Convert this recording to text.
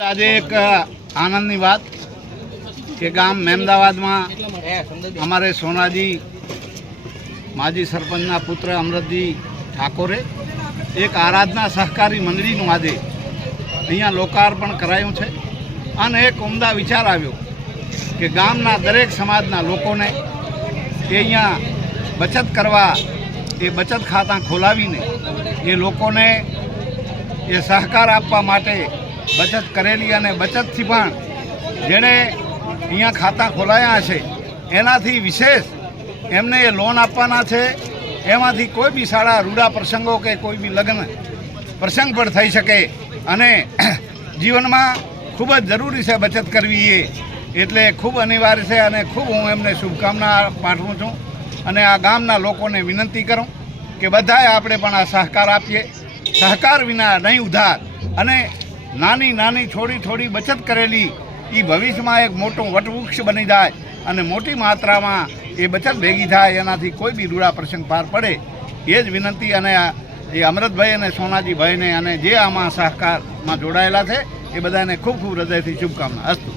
આજે એક આનંદની વાત કે ગામ મહેમદાવાદમાં અમારે સોનાજી, માજી સરપંચના પુત્ર અમૃતજી ઠાકોરે એક આરાધના સહકારી મંડળીનું આજે અહીંયા લોકાર્પણ કરાયું છે. અને એક ઉમદા વિચાર આવ્યો કે ગામના દરેક સમાજના લોકોને એ અહીંયા બચત કરવા, એ બચત ખાતા ખોલાવીને એ લોકોને એ સહકાર આપવા માટે બચત કરેલી અને બચતથી પણ જેણે અહીંયા ખાતા ખોલાયા છે, એનાથી વિશેષ એમને એ લોન આપવાના છે. એમાંથી કોઈ બી સારા રૂડા પ્રસંગો કે કોઈ બી લગ્ન પ્રસંગ પણ થઈ શકે અને જીવનમાં ખૂબ જ જરૂરી છે બચત કરવી એ. એટલે ખૂબ અનિવાર્ય છે અને ખૂબ હું એમને શુભકામના પાઠવું છું અને આ ગામના લોકોને વિનંતી કરું કે બધાએ આપણે પણ આ સહકાર આપીએ. સહકાર વિના નહીં ઉધાર. અને નાની નાની થોડી થોડી બચત કરેલી એ ભવિષ્યમાં એક મોટું વટવૃક્ષ બની જાય અને મોટી માત્રામાં એ બચત ભેગી થાય, એનાથી કોઈ બી રૂડા પ્રસંગ પાર પડે. એ જ વિનંતી અને એ અમૃતભાઈ અને સોનાજીભાઈને અને જે આમાં સહકારમાં જોડાયેલા છે, એ બધાને ખૂબ ખૂબ હૃદયથી શુભકામના. અસ્તુ.